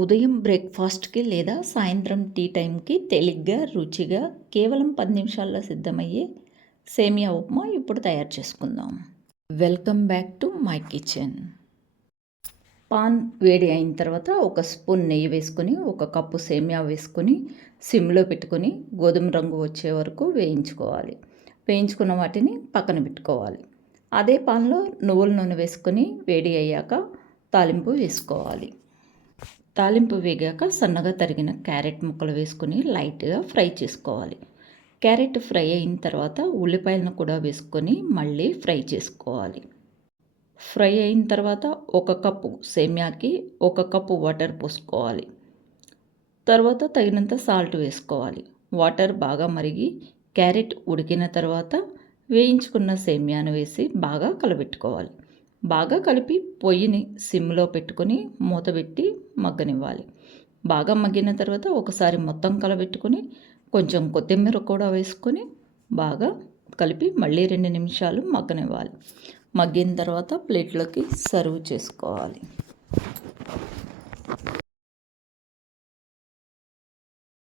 ఉదయం బ్రేక్ఫాస్ట్కి లేదా సాయంత్రం టీ టైంకి తేలిగ్గా రుచిగా కేవలం పది నిమిషాల్లో సిద్ధమయ్యే సేమియా ఉప్మా ఇప్పుడు తయారు చేసుకుందాం. Welcome back to my kitchen. Pan వేడి అయిన తర్వాత ఒక స్పూన్ నెయ్యి వేసుకొని ఒక కప్పు సేమియా వేసుకొని సిమ్లో పెట్టుకొని గోధుమ రంగు వచ్చే వరకు వేయించుకోవాలి. వేయించుకున్న వాటిని పక్కన పెట్టుకోవాలి. అదే పాన్లో నువ్వుల నూనె వేసుకొని వేడి అయ్యాక తాలింపు వేసుకోవాలి. తాలింపు వేగాక సన్నగా తరిగిన క్యారెట్ ముక్కలు వేసుకొని లైట్గా ఫ్రై చేసుకోవాలి. క్యారెట్ ఫ్రై అయిన తర్వాత ఉల్లిపాయలను కూడా వేసుకొని మళ్ళీ ఫ్రై చేసుకోవాలి. ఫ్రై అయిన తర్వాత ఒక కప్పు సేమ్యాకి ఒక కప్పు వాటర్ పోసుకోవాలి. తర్వాత తగినంత సాల్ట్ వేసుకోవాలి. వాటర్ బాగా మరిగి క్యారెట్ ఉడికిన తర్వాత వేయించుకున్న సేమ్యాను వేసి బాగా కలబెట్టుకోవాలి. బాగా కలిపి పొయ్యిని సిమ్లో పెట్టుకొని మూత పెట్టి మగ్గనివ్వాలి. బాగా మగ్గిన తర్వాత ఒకసారి మొత్తం కలబెట్టుకొని కొంచెం కొత్తిమీర కూడా వేసుకొని బాగా కలిపి మళ్ళీ రెండు నిమిషాలు మగ్గనివ్వాలి. మగ్గిన తర్వాత ప్లేట్లోకి సర్వ్ చేసుకోవాలి.